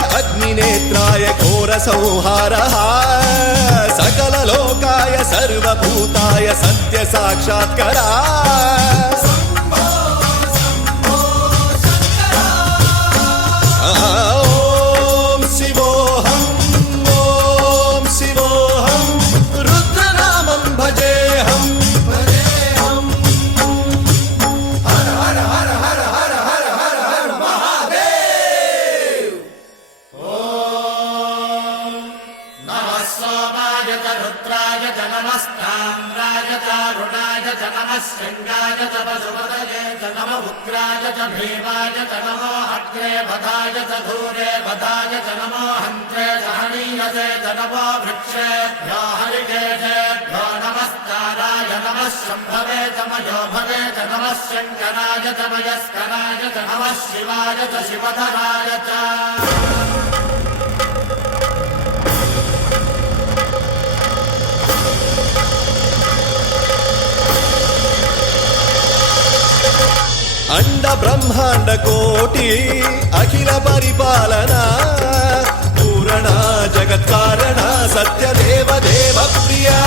अग्निनेत्राय घोरसंहारः सकललोकाय सर्वभूताय सत्यसाक्षात्करा ॐ शिवोऽहम् ॐ शिवोऽहम् रुद्रनामं भजेऽहम् हर हर हर हर हर हर हर हर महादेव। नमः सोमाय च रुद्राय च नमस्ताम्राय च अरुणाय च नमः शृङ्गाय च पशुपतये च नमः उग्राय च भीमाय च नमो अग्रे वधाय च धूरे वधाय च नमो हन्त्रे च हनीयसे च नमो वृक्षेभ्यो हरिकेशेभ्यो नमस्काराय नमः शम्भवे च मयोभवे च नमः शङ्कराय च मयस्कराय च नमः शिवाय च शिवधराय च अंड ब्रह्मांड कोटि अखिल परिपालना पूरणा जगत्कारणा सत्यदेव देव प्रिया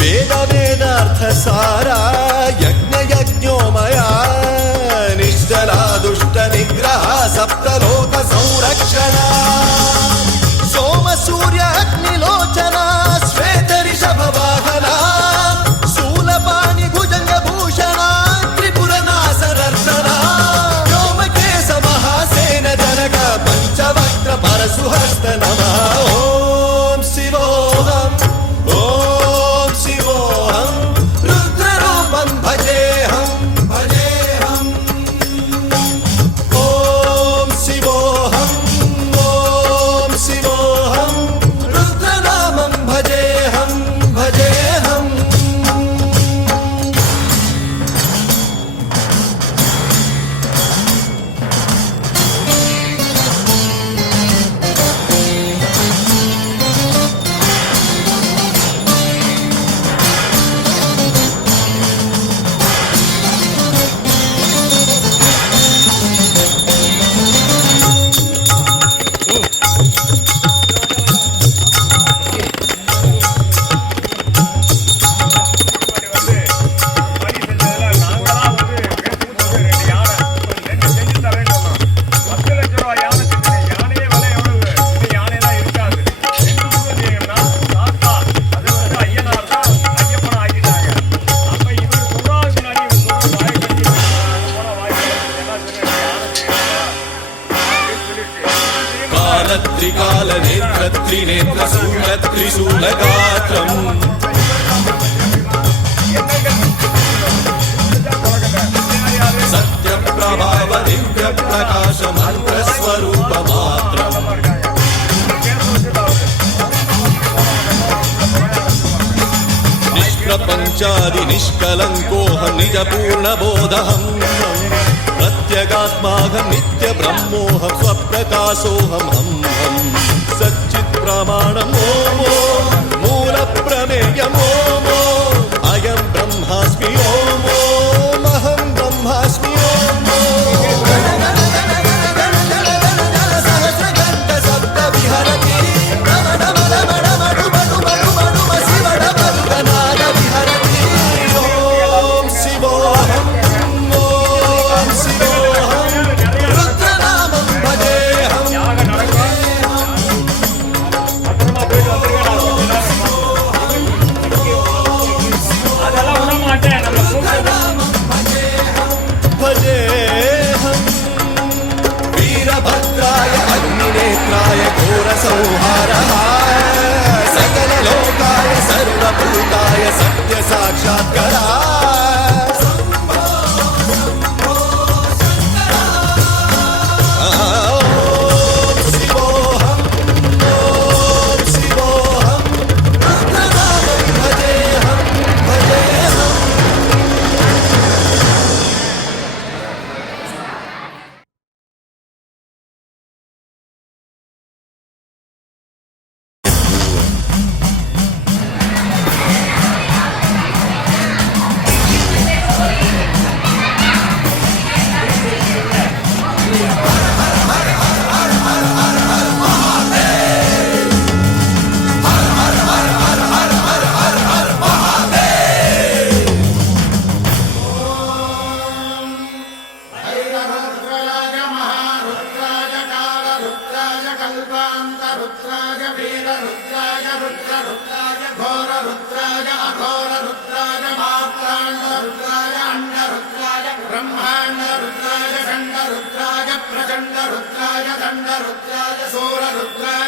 वेद वेदार्थ सारा यज्ञ यज्ञोमया निश्चला दुष्ट निग्रह सप्तलोक संरक्षणा सोम सूर्य अग्निलोचना श्वेत ऋषभ वाहना शूलपाणि भुजंग भूषणा पंचवक्त्र परशुहस्त नमः ओम शिवोऽहम् ओम शिवोऽहम् रुद्ररूपं भजेऽहम् भजेऽहम् ओम शिवोऽहम् ओम शिवोऽहम् रुद्रनामं भजेऽहम् भजेऽहम्। त्रिकाल नेत्र त्रिनेत्र शूल त्रिशूलगात्रम् सत्य प्रभाव दिव्य प्रकाश मंत्र स्वरूप मात्रम् निष्प्रपंचादि निष्कलंकोऽहं निज पूर्ण बोधहम् प्रत्यगात्माहं नित्य ब्रह्मोऽहं स्वप्रकाशोऽहं हम सच्चित् प्रमाणम् ओम मूल प्रमेयम् ओम अयं ब्रह्मास्मि ओम अहं ब्रह्मास्मि ओम सहस्रघण्ट शब्द विहरति नम नम नम नम डुम डुम डुम डुम शिव डमरुगनाद विहरति ओम शिवोऽहम् ओम शिवोऽहम् रुद्रनामं भजेऽहम् भजेऽहम्। संहारः सकललोकाय सर्वभूताय सत्य साक्षात्करः रुद्राय महारुद्राय कालरुद्राय कल्पान्तरुद्राय वीररुद्राय रुद्ररुद्राय घोररुद्राय अघोररुद्राय मात्राण्डरुद्राय अण्डरुद्राय ब्रह्माण्डरुद्राय खण्डरुद्राय प्रचण्डरुद्राय दण्डरुद्राय सूररुद्राय